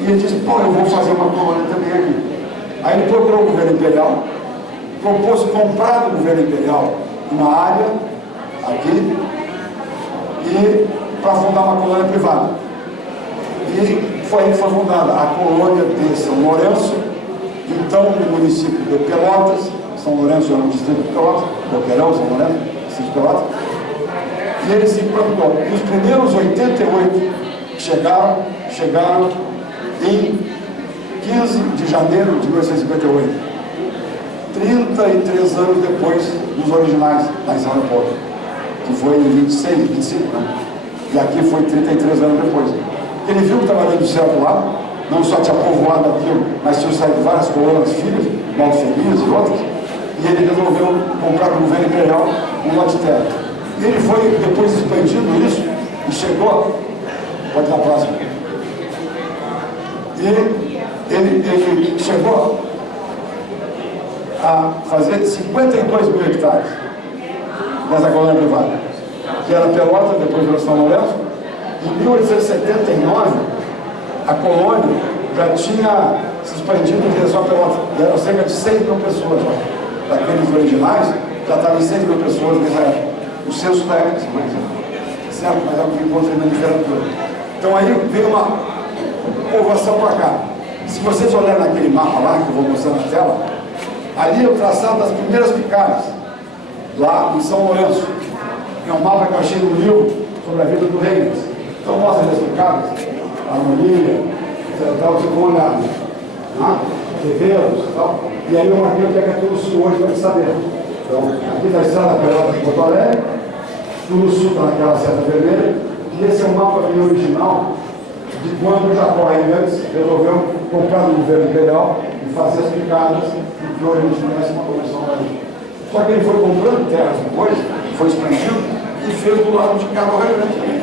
E ele disse, pô, eu vou fazer uma colônia também aqui. Aí ele procurou o governo imperial, propôs comprar do governo imperial uma área aqui, e para fundar uma colônia privada. E foi aí que foi fundada a colônia de São Lourenço Então, no município de Pelotas, São Lourenço é um distrito de Pelotas, Boqueirão, São Lourenço, distrito de Pelotas, e ele se implantou. E os primeiros 88 que chegaram em 15 de janeiro de 1958, 33 anos depois dos originais, lá em São Leopoldo, que foi em 26, 25, né? E aqui foi 33 anos depois. Ele viu que estava dando certo lá, não só tinha povoado aquilo, mas tinham saído várias colonas filhas, Malto Feliz e outras, e ele resolveu comprar do governo imperial um lote de terra. E ele foi depois expandindo isso e chegou, pode dar a próxima, e ele chegou a fazer 52 mil hectares nessa colônia privada, que era Pelotas, depois virou São Lourenço. Em 1879, a colônia já tinha se expandido em direção a Pelotas, e eram cerca de 6 mil pessoas. Daqueles originais, já estavam 6 mil pessoas nessa época. O censo da época, certo? Mas é o que encontra na literatura. Então aí veio uma povoação para cá. Se vocês olharem naquele mapa lá, que eu vou mostrar na tela, ali é o traçado das primeiras picadas, lá em São Lourenço. É um mapa que eu achei no livro sobre a vida do Reynolds. Então mostra as picadas, harmonia, tal, você vai olhar, Teveros e tal. E aí eu marquei o que é aquilo sul hoje para saber. Então, aqui está a estrada Pelotas de Porto Alegre, no sul está naquela seta vermelha, e esse é o mapa bem original de quando o Jacó Reynolds resolveu comprar no governo imperial e fazer as picadas, e que hoje a gente conhece uma comissão ali. Só que ele foi comprando terras depois, foi expandindo e fez do lado de cá o Rio Grande também.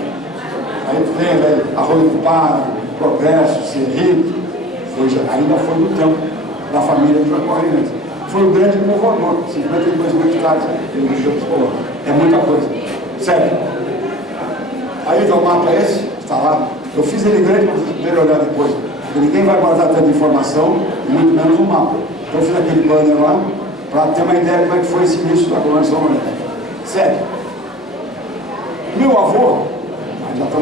Aí tem aí, Arroio do Pardo, Progresso, Serrito, ainda foi do tempo da família de Jacó Reynolds. Foi o grande povoador, 52 mil hectares, ele deixou dos colonos. É muita coisa. Sério. Aí o mapa esse, está lá. Eu fiz ele grande para vocês poderem olhar depois. Porque ninguém vai guardar tanta informação, e muito menos um mapa. Então eu fiz aquele banner lá, para ter uma ideia de como é que foi esse início da colônia de São Lourenço. Sério. Meu avô, já está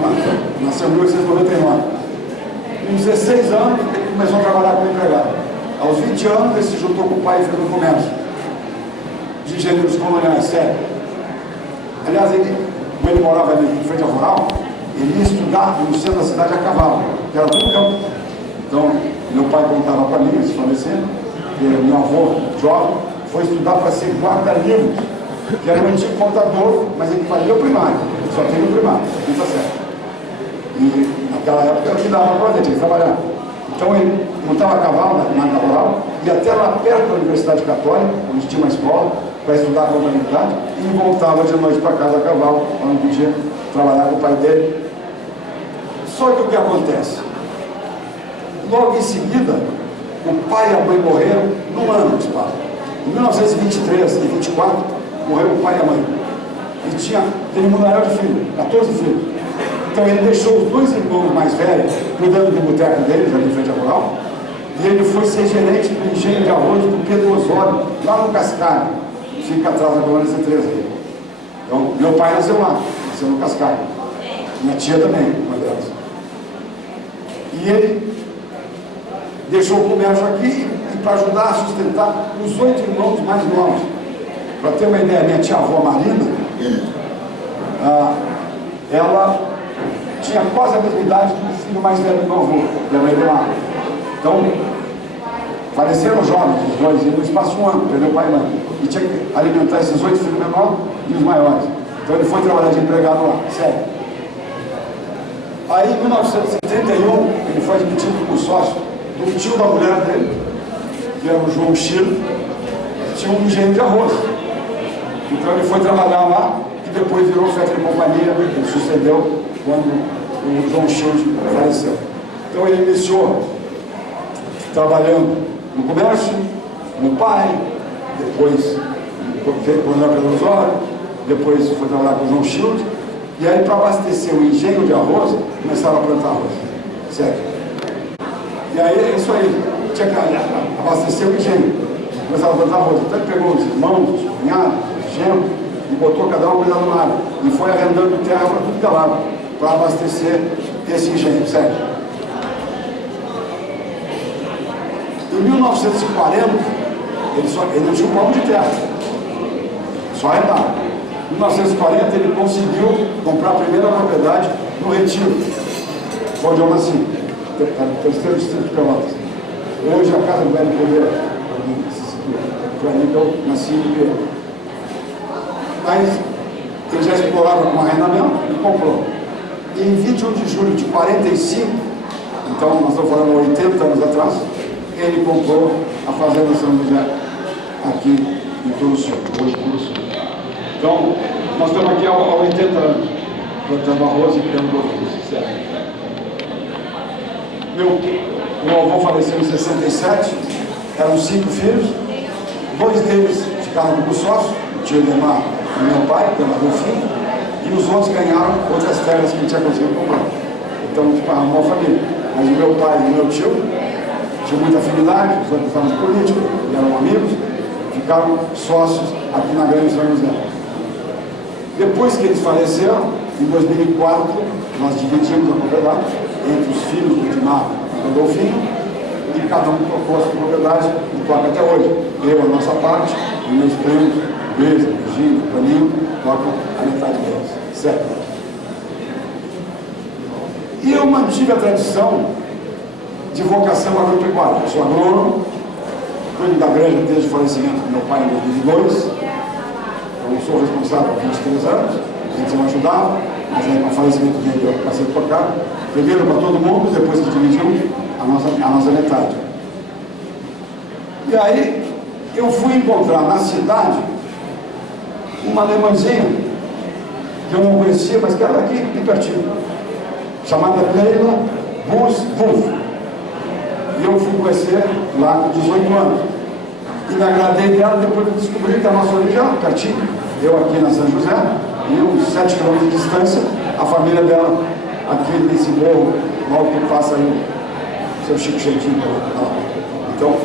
nasceu em 1899. Com 16 anos, ele começou a trabalhar como empregado. Aos 20 anos, ele se juntou com o pai e fez no comércio de engenheiros coloniais, sério. Aliás, como ele morava ali em frente ao rural, ele ia estudar no centro da cidade a cavalo, que era tudo campo. Então, meu pai contava para mim, se falecendo, que meu avô, jovem, foi estudar para ser guarda-livros, que era um antigo contador, mas ele fazia o primário, só tem o primário, não está certo. E naquela época ele dava para ele, tinha que trabalhar. Então ele montava a cavalo na rural, ia até lá perto da Universidade Católica, onde tinha uma escola, para estudar contabilidade, e voltava de noite para casa a cavalo, quando não podia trabalhar com o pai dele. Só que o que acontece? Logo em seguida, o pai e a mãe morreram num ano de espaço. Em 1923 e 24, morreu o pai e a mãe. E tinha aquele mundaréu de filhos, 14 filhos. Então ele deixou os dois irmãos mais velhos cuidando do boteco deles, ali em frente à rural, e ele foi ser gerente do engenho de arroz do Pedro Osório, lá no Cascalho, que fica atrás da colônia C3 aqui. Então, meu pai nasceu lá, nasceu no Cascalho. Minha tia também, uma delas. E ele deixou o comércio aqui e para ajudar a sustentar os 8 irmãos mais novos. Para ter uma ideia, minha tia-avó Marina, ela tinha quase a mesma idade do filho mais velho do meu avô, minha mãe Mar. Então, faleceram jovens, os dois, e no espaço de um ano, perdeu pai e mãe. E tinha que alimentar esses 8 filhos menores e os maiores. Então ele foi trabalhar de empregado lá, sério. Aí, em 1971, ele foi admitido como sócio do tio da mulher dele, que era o João Chiro, tinha um engenho de arroz. Então ele foi trabalhar lá e depois virou chefe de companhia, ele sucedeu quando o João Chiro faleceu. Então ele iniciou trabalhando no comércio, no pai, depois veio com o Pedro Osório, depois foi trabalhar com o João Chiro, e aí para abastecer o engenho de arroz, começaram a plantar arroz. Certo? E aí é isso aí, tinha que abastecer o engenho, começaram a plantar arroz. Então ele pegou os irmãos, os cunhados, os genros, e botou cada um cuidando do lado, e foi arrendando terra para tudo que é lado, para abastecer esse engenho, certo? Em 1940, ele não tinha um palmo de terra, só arrendava. Em 1940, ele conseguiu comprar a primeira propriedade no Retiro, onde eu nasci, terceiro distrito de Pelotas. Hoje a casa do Velho Pereira, foi ali que eu nasci em Ribeirão. Mas ele já explorava com arrendamento e comprou. E em 21 de julho de 45, então nós estamos falando 80 anos atrás, ele comprou a Fazenda São José, aqui em Turuçu, hoje Turuçu. Então, nós estamos aqui há 80 anos, plantando arroz e criando bovinos. Meu avô faleceu em 67, eram 5 filhos, 2 deles ficaram como sócios, o tio Edemar e meu pai, pela Rufim, e os outros ganharam outras terras que a gente tinha conseguido comprar. Então, tipo, uma família. Mas o meu pai e o meu tio tinham muita afinidade, os outros estavam políticos, eram amigos, ficaram sócios aqui na Grande São José. Depois que eles faleceram, em 2004, nós dividimos a propriedade entre os filhos do Edmar e do Adolfinho, e cada um trocou a sua propriedade e toca até hoje. Eu, a nossa parte, e meus primos, Beza, Virgínia, Paninho, tocam a metade deles. Certo? E eu mantive a tradição de vocação agropecuária. Eu sou agrônomo, cuido da granja desde o falecimento do meu pai em 2002. Eu sou responsável por 23 anos, a gente me ajudava, mas aí com o falecimento dele eu passei a tocar, primeiro para todo mundo, depois que dividiu a nossa metade. E aí eu fui encontrar na cidade uma alemãzinha que eu não conhecia, mas que era aqui pertinho, chamada Leila Bus Wolf. E eu fui conhecer lá com 18 anos. E me agradei dela, depois eu descobri que a nossa origem era pertinho. Eu aqui na São José, e uns 7 km de distância, a família dela aqui nesse morro, logo que passa aí o seu Chico Chetinho. Então,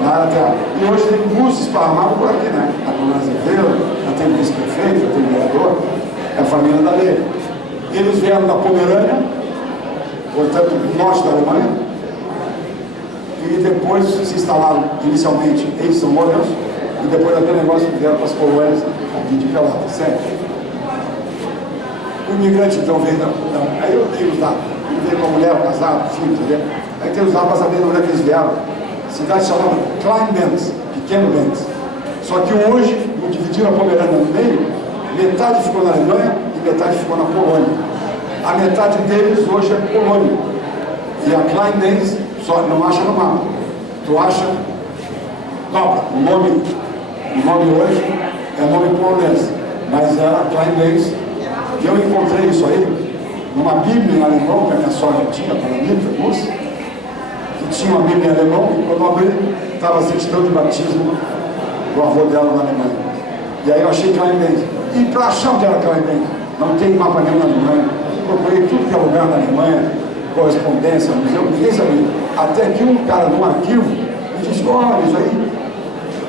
na área terra. E hoje tem buses esparramados por aqui, né? A Comunidade Azevedo, já tem vice-prefeito, já tem vereador, é a família da lei. Eles vieram da Pomerânia, portanto, do norte da Alemanha, e depois se instalaram inicialmente em São Lourenço, e depois daquele negócio vieram para as colônias aqui de Pelotas, certo? O imigrante então veio aí eu tenho os dados, ele veio com a mulher, casado, filho, entendeu? Aí tem os dados para saber de onde é que eles vieram. Cidade chamada Klein Benz, Pequeno Benz. Só que hoje, dividiram a Pomerânia no meio, metade ficou na Alemanha e metade ficou na Polônia. A metade deles hoje é Polônia. E a Klein Benz só não acha no mapa. Tu acha, dobra, o nome hoje é nome polonês, mas era Klein Benz. E eu encontrei isso aí numa Bíblia em alemão que a minha sogra tinha, para a Nita, moça, que tinha uma Bíblia em alemão, e quando eu abri, estava a certidão de batismo do avô dela na Alemanha. E aí eu achei Klein Benz. E para achar onde era Klein Benz, não tem mapa nenhum na Alemanha. Procurei tudo que é lugar na Alemanha, correspondência, museu, ninguém sabia. Até que um cara num arquivo me disse: olha, isso aí,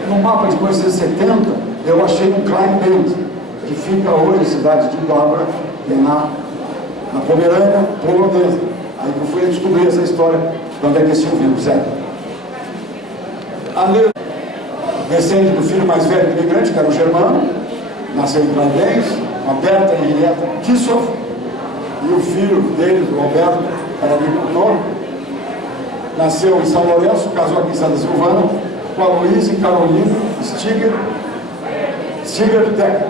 no mapa de 1970, eu achei um Klein Benz, que fica hoje na cidade de Dobra, na Pomerânia polonesa. Aí eu fui descobrir essa história, de onde é que esse vindo, certo? Ali, descende do filho mais velho do imigrante, que era o Germano, nasceu em Klein Benz, a Berta e Henrietta Kissoff, e o filho deles, o Roberto, era agricultor, nasceu em São Lourenço, casou aqui em Santa Silvana, com a Luísa e Carolina Stiger Decker.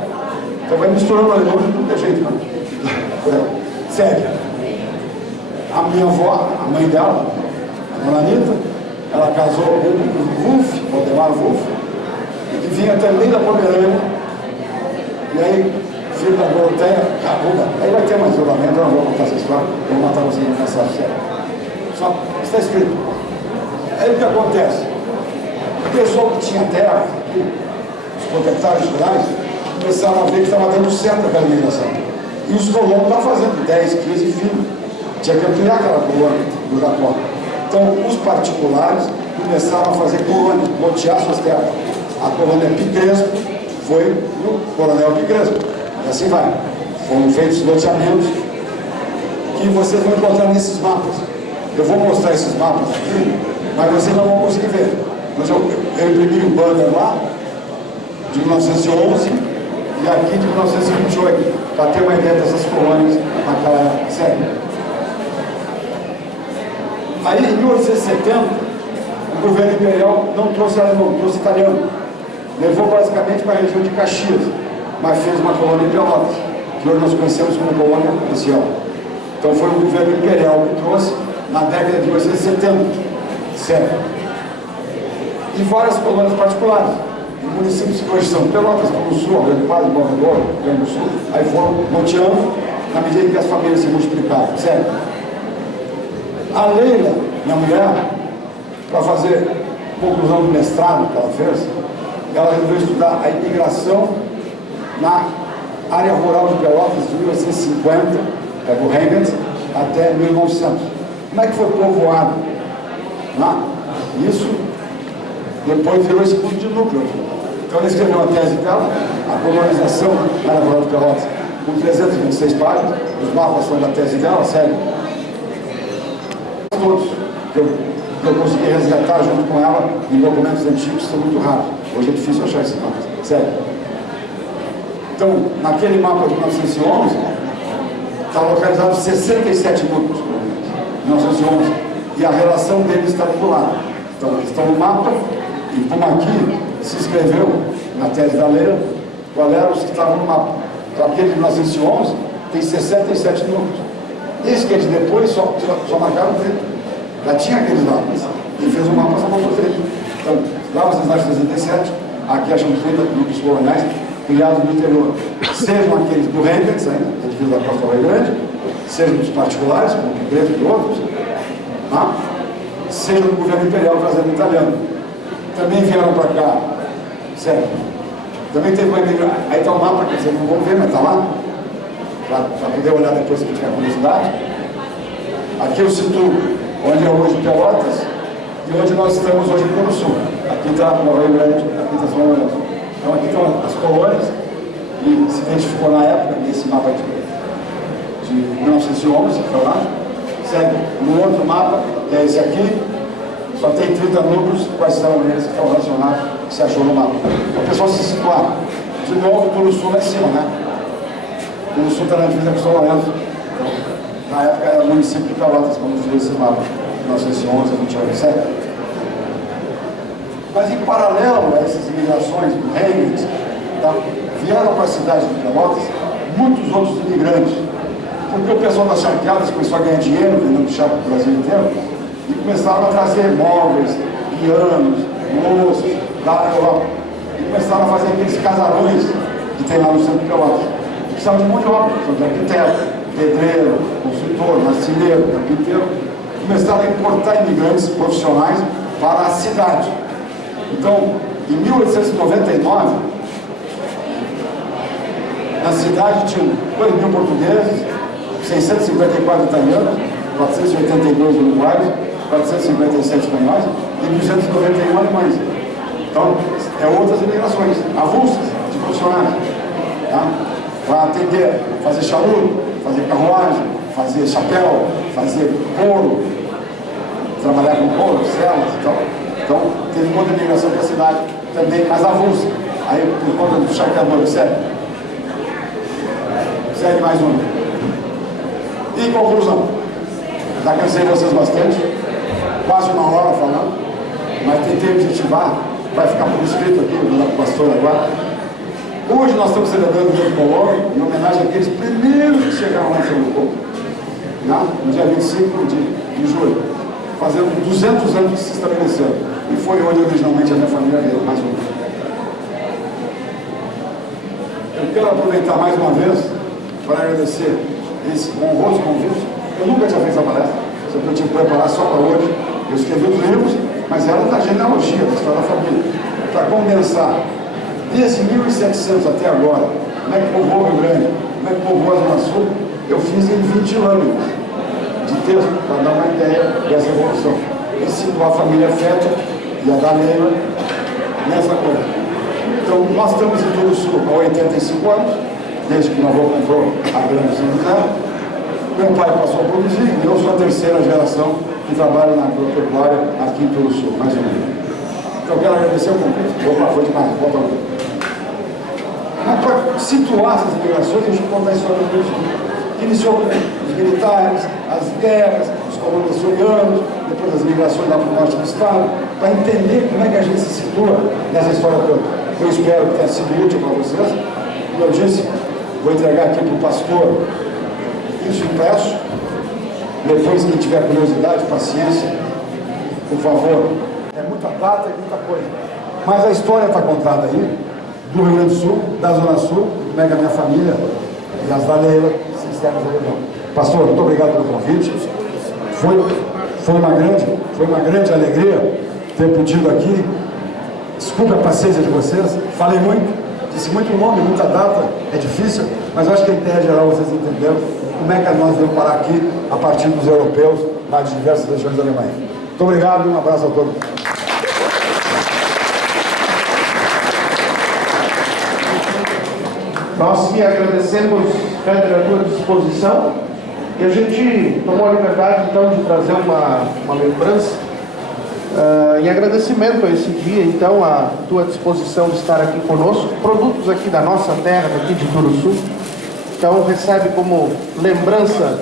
Então vai misturando ali, hoje não tem jeito, não. Sério. A minha avó, a mãe dela, a dona Anitta, ela casou com o Wolf, Valdemar Wolf, que vinha também da Pomerânia. E aí, filho da Doroteia, Caruba. Aí vai ter mais isolamento, eu não vou contar essa história, eu vou matar você no mensagem sério. Só está escrito. Aí o que acontece? O pessoal que tinha terra, os proprietários rurais, começaram a ver que estava dando certo aquela migração. E os colonos estavam fazendo 10, 15 filhos. Tinha que ampliar aquela colônia do Japão. Então, os particulares começaram a fazer colônia, lotear suas terras. A colônia Picrespo foi no Coronel Picrespo. E assim vai. Foram feitos loteamentos que vocês vão encontrar nesses mapas. Eu vou mostrar esses mapas aqui, mas vocês não vão conseguir ver. Mas eu imprimi um banner lá, de 1911, e aqui de 1928, para ter uma ideia dessas colônias naquela série. Aí, em 1870, o governo imperial não trouxe alemão, trouxe italiano. Levou basicamente para a região de Caxias, mas fez uma colônia em Pelotas, que hoje nós conhecemos como colônia oficial. Então foi o governo imperial que trouxe na década de 1870, certo? E várias colônias particulares. Municípios que hoje são Pelotas, no Sul, Rio Grande do Sul, Rio Grande do Sul, aí foram loteando na medida em que as famílias se multiplicaram, certo? A Leila, minha mulher, para fazer conclusão do mestrado que ela fez, ela resolveu estudar a imigração na área rural de Pelotas de 1850, do Rembrandt, até 1900. Como é que foi povoado? Isso depois virou esse ponto de núcleo. Então ela escreveu uma tese dela, a colonização na área rural de Pelotas, com 326 páginas, os mapas são da tese dela, sério. Todos que eu consegui resgatar junto com ela em documentos antigos são muito raros. Hoje é difícil achar esse mapa, sério. Então, naquele mapa de 1911, está localizado 67 núcleos, 1911, e a relação deles está do lado. Então, eles estão no mapa, e como aqui se escreveu na tese da Leila, qual eram os que estavam no mapa. Então, aquele de 1911 tem 67 núcleos. Esse que é de depois só marcaram 30. Já tinha aqueles lá, e fez um mapa só para 30. Então, lá vocês acham 67, aqui acham 30 núcleos coloniais criados no interior. Sejam aqueles do Rembrandt, ainda, divisa da Costa do Rio Grande, sejam dos particulares, como o Preto e outros, seja do governo imperial trazendo italiano. Também vieram para cá, certo? Também teve uma imigração. Aí está o mapa que vocês não vão ver, mas está lá. Para poder olhar depois que tiver curiosidade. Aqui eu situo onde é hoje Pelotas e onde nós estamos hoje no Sul. Aqui está o Rio Grande, aqui está São Lourenço. Então aqui estão as colônias e se identificou na época nesse mapa de 1911, que foi lá. Segue no outro mapa, que é esse aqui, só tem 30 núcleos, quais são eles que estão relacionados, que se achou no mapa. Para a pessoa se situar. De novo, o Sul lá em cima, né? O Sul está na divisa com São Lourenço. Na época era o município de Pelotas, quando fez esse mapa, 1911, 28, certo? Mas em paralelo a essas imigrações do Rembrandt, vieram para a cidade de Pelotas muitos outros imigrantes. Porque o pessoal das charqueadas começou a ganhar dinheiro vendendo charque para o Brasil inteiro e começaram a trazer móveis, pianos, louças da Europa. E começaram a fazer aqueles casarões que tem lá no centro de Pelotas. Precisavam de mão de obra, de arquiteto, pedreiro, construtor, marceneiro, carpinteiro. Começaram a importar imigrantes profissionais para a cidade. Então, em 1899, na cidade tinham 2.000 portugueses, 654 italianos, 482 uruguaios, 457 espanhóis e 291 alemães. Então, é outras imigrações, avulsas de funcionários. Para atender, fazer charuto, fazer carruagem, fazer chapéu, fazer couro, trabalhar com couro, celas e tal. Então, teve muita imigração para a cidade, também mais avulsa. Aí, por conta do charqueador, segue mais um. E conclusão, já cansei de vocês bastante, quase uma hora falando, mas tentei objetivar, vai ficar por escrito aqui, vou dar para o pastor agora. Hoje nós estamos celebrando o dia do Colômbia, em homenagem àqueles primeiros que chegaram lá em São Leopoldo, no dia 25 de julho, fazendo 200 anos que se estabeleceram. E foi onde originalmente a minha família veio, mais um. Eu quero aproveitar mais uma vez para agradecer esse honroso convite. Eu nunca tinha feito essa palestra, só que eu tinha que preparar só para hoje. Eu escrevi os livros, mas era da genealogia, da história da família, para condensar desde 1700 até agora, como é que povoou o Rio Grande, como é que povoou a Zona Sul, eu fiz em 20 anos de texto, para dar uma ideia dessa evolução. E situar a família Feta e a da Leila nessa coisa. Então, nós estamos em todo o Sul há 85 anos, desde que meu avô comprou a grande São José. Meu pai passou a produzir e eu sou a terceira geração que trabalham na agropecuária aqui em Turuçu, mais ou menos. Então, eu quero agradecer o convite. Opa, foi demais, volta lá. Mas para situar essas migrações, a gente conta a história do Brasil. Iniciou os militares, as guerras, os comandos açorianos, depois as migrações lá para o norte do estado, para entender como é que a gente se situa nessa história toda. Eu espero que tenha sido útil para vocês. Como eu disse, vou entregar aqui para o pastor isso impresso. Depois, quem tiver curiosidade, paciência, por favor. É muita data e muita coisa. Mas a história está contada aí, do Rio Grande do Sul, da Zona Sul, como é que a minha família e as da Leila se externas à região. Pastor, muito obrigado pelo convite. Foi uma grande alegria ter podido aqui. Desculpe a paciência de vocês. Falei muito, disse muito nome, muita data, é difícil, mas eu acho que em ideia geral vocês entenderam como é que nós devemos parar aqui a partir dos europeus, lá de diversas regiões da Alemanha. Muito obrigado e um abraço a todos. Nós que agradecemos, Pedro, a tua disposição, e a gente tomou a liberdade então de trazer uma lembrança em agradecimento a esse dia, então, a tua disposição de estar aqui conosco, produtos aqui da nossa terra, daqui de Turuçu, então recebe como lembrança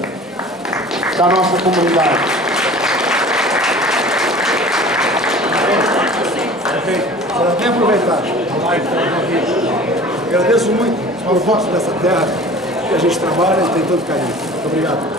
da nossa comunidade. Será bem aproveitado. Agradeço muito os produtos dessa terra que a gente trabalha e tem todo carinho. Muito obrigado.